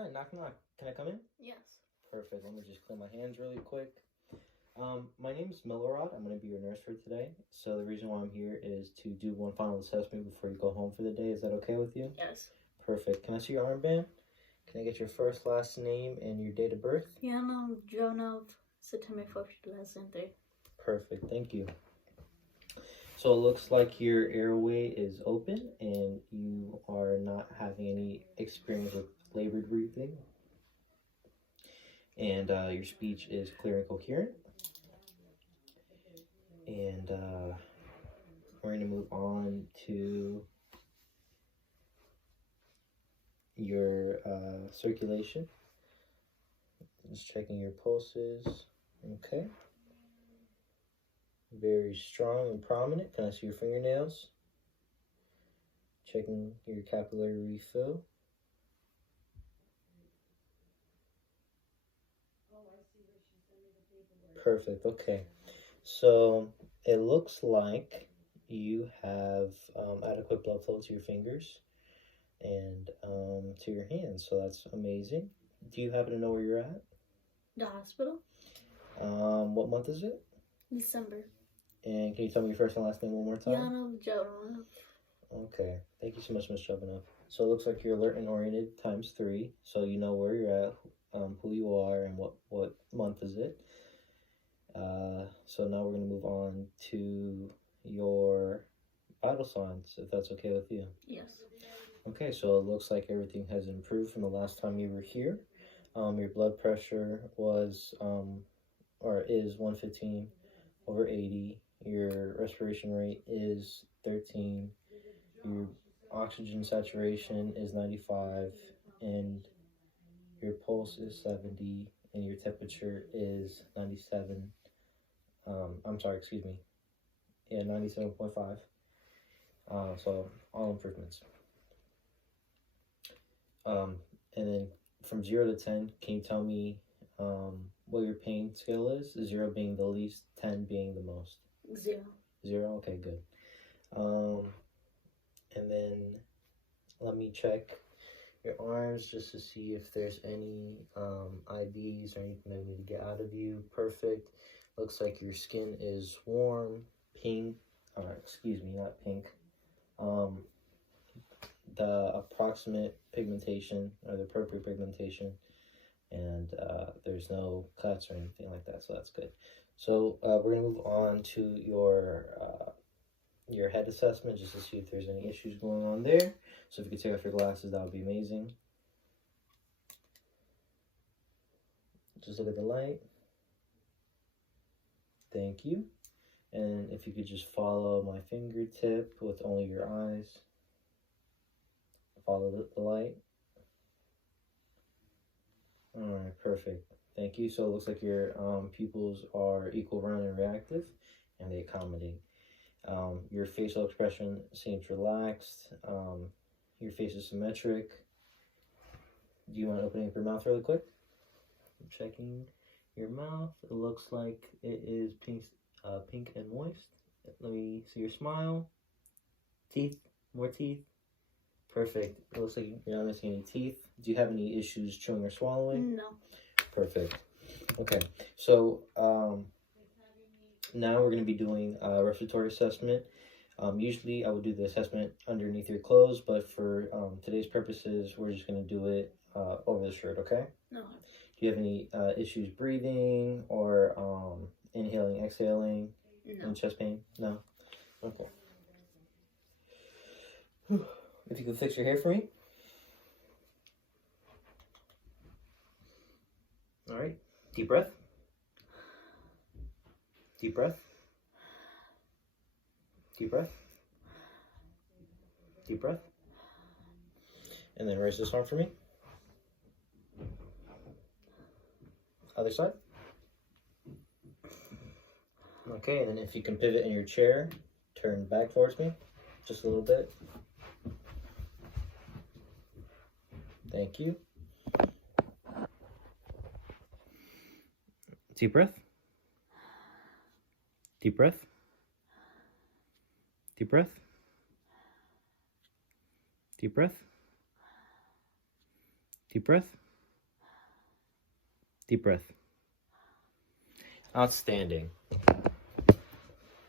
Hi, knock knock. Can I come in? Yes. Perfect. Let me just clean my hands really quick. My name is Milorad. I'm going to be your nurse for today. So the reason why I'm here is to do one final assessment before you go home for the day. Is that okay with you? Yes. Perfect. Can I see your armband? Can I get your first, last name, and your date of birth? Dec.1, September 4th, 2003. Perfect. Thank you. So it looks like your airway is open and you are not having any experience with labored breathing. And your speech is clear and coherent. And we're going to move on to your circulation. Just checking your pulses. Okay. Very strong and prominent. Can I see your fingernails? Checking your capillary refill. Perfect. Okay. So it looks like you have adequate blood flow to your fingers and to your hands. So that's amazing. Do you happen to know where you're at? The hospital? What month is it? December. And can you tell me your first and last name one more time? Dec.1. Okay. Thank you so much, Ms. Chubanov. So it looks like you're alert and oriented ×3. So you know where you're at, who you are, and what month is it. So now we're going to move on to your vital signs, if that's okay with you. Yes. Okay, so it looks like everything has improved from the last time you were here. Your blood pressure was, or is 115/80. Your respiration rate is 13. Your oxygen saturation is 95. And your pulse is 70. And your temperature is 97. Yeah, 97.5. So all improvements. And then from 0 to 10, can you tell me what your pain scale is? 0 being the least, 10 being the most. 0. 0, okay, good. And then let me check your arms just to see if there's any IVs or anything that we need to get out of you. Perfect. Looks like your skin is warm, pink, excuse me, not pink. The approximate pigmentation or the appropriate pigmentation, and there's no cuts or anything like that, so that's good. So we're gonna move on to your head assessment just to see if there's any issues going on there. So if you could take off your glasses, that would be amazing. Just look at the light. Thank you. And if you could just follow my fingertip with only your eyes. Follow the light. Alright, perfect. Thank you. So it looks like your pupils are equal, round, and reactive, and they accommodate. Your facial expression seems relaxed. Your face is symmetric. Do you want to open up your mouth really quick? I'm checking your mouth. It looks like it is pink and moist. Let me see your smile. Teeth. More teeth. Perfect. It looks like you're not missing any teeth. Do you have any issues chewing or swallowing? No. Perfect. Okay. So now we're going to be doing a respiratory assessment. Usually I would do the assessment underneath your clothes, but for today's purposes, we're just going to do it over the shirt, okay? No. Do you have any issues breathing or inhaling, exhaling? No. Any chest pain? No? Okay. If you could fix your hair for me. All right. Deep breath. Deep breath. Deep breath. Deep breath. And then raise this arm for me. Other side. Okay, and then if you can pivot in your chair, turn back towards me just a little bit. Thank you. Deep breath. Deep breath. Deep breath. Deep breath. Deep breath. Deep breath. Outstanding.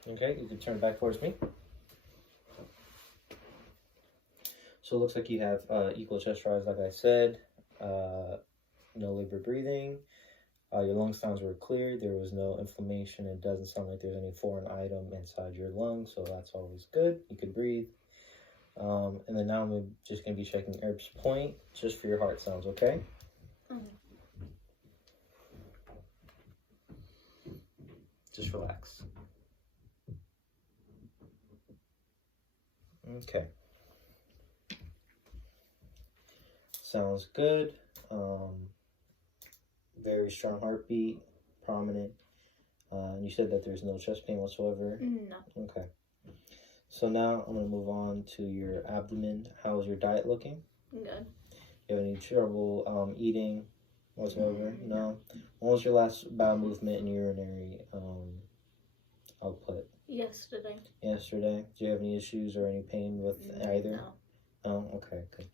Okay, you can turn back towards me. So it looks like you have equal chest rise, like I said. No labored breathing. Your lung sounds were clear. There was no inflammation. It doesn't sound like there's any foreign item inside your lungs, so that's always good. You could breathe. And then now I'm just going to be checking Erb's point just for your heart sounds, okay? Just relax. Okay. Sounds good. Very strong heartbeat, prominent. And you said that there's no chest pain whatsoever? No. Okay. So now I'm going to move on to your abdomen. How's your diet looking? Good. You have any trouble eating whatsoever? No. When was your last bowel movement and urinary output? Yesterday. Yesterday. Do you have any issues or any pain with either? No. Oh, okay, good.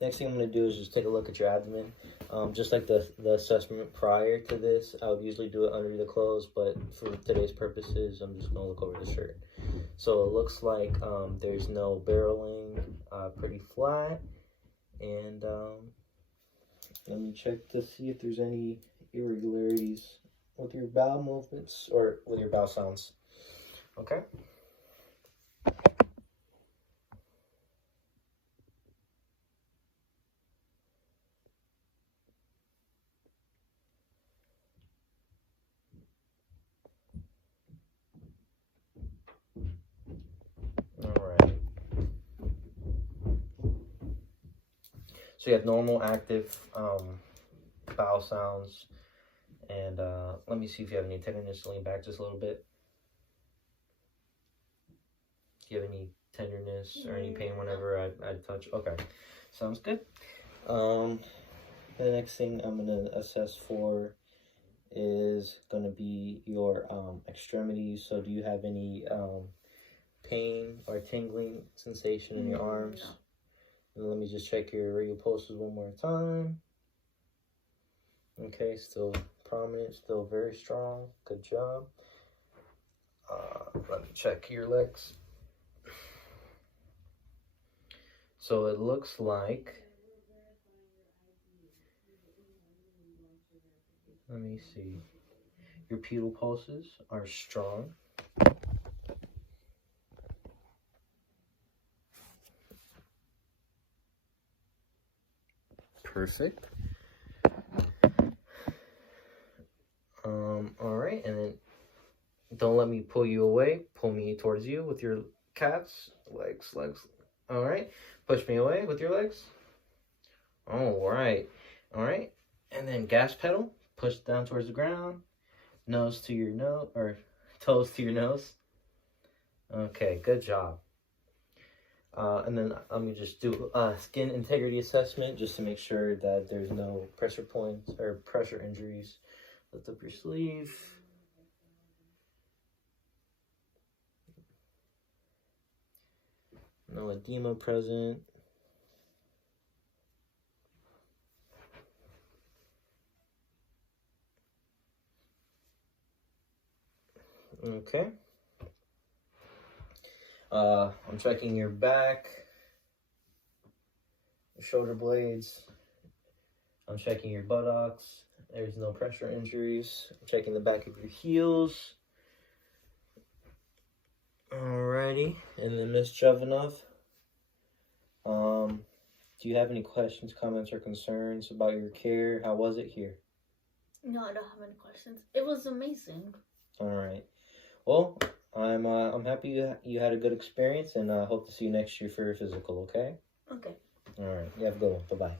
Next thing I'm going to do is just take a look at your abdomen. Just like the assessment prior to this, I would usually do it under the clothes, but for today's purposes, I'm just going to look over the shirt. So it looks like there's no barreling, pretty flat. And let me check to see if there's any irregularities with your bowel movements or with your bowel sounds. Okay? Alright. So you have normal, active bowel sounds. And let me see if you have any tenderness. Lean back just a little bit. Do you have any tenderness or any pain whenever I touch? Okay, sounds good. The next thing I'm going to assess for is going to be your extremities. So do you have any pain or tingling sensation in your arms? No. And let me just check your radial pulses one more time. Okay, still prominent, still very strong. Good job. Let me check your legs. So it looks like, let me see, your pedal pulses are strong. Perfect. All right, and then don't let me pull you away. Pull me towards you with your calves, legs. All right, push me away with your legs. All right, and then gas pedal. Push down towards the ground. Nose to your nose, or toes to your nose. Okay, good job. And then let me just do a skin integrity assessment just to make sure that there's no pressure points or pressure injuries. Lift up your sleeve. No edema present. Okay. I'm checking your back, your shoulder blades. I'm checking your buttocks. There's no pressure injuries. I'm checking the back of your heels. Alrighty. And then Miss Chevanov, do you have any questions, comments, or concerns about your care? How was it here? No, I don't have any questions. It was amazing. All right. Well, I'm happy you had a good experience, and I hope to see you next year for your physical. Okay. Okay. All right. You have a good one. Bye bye.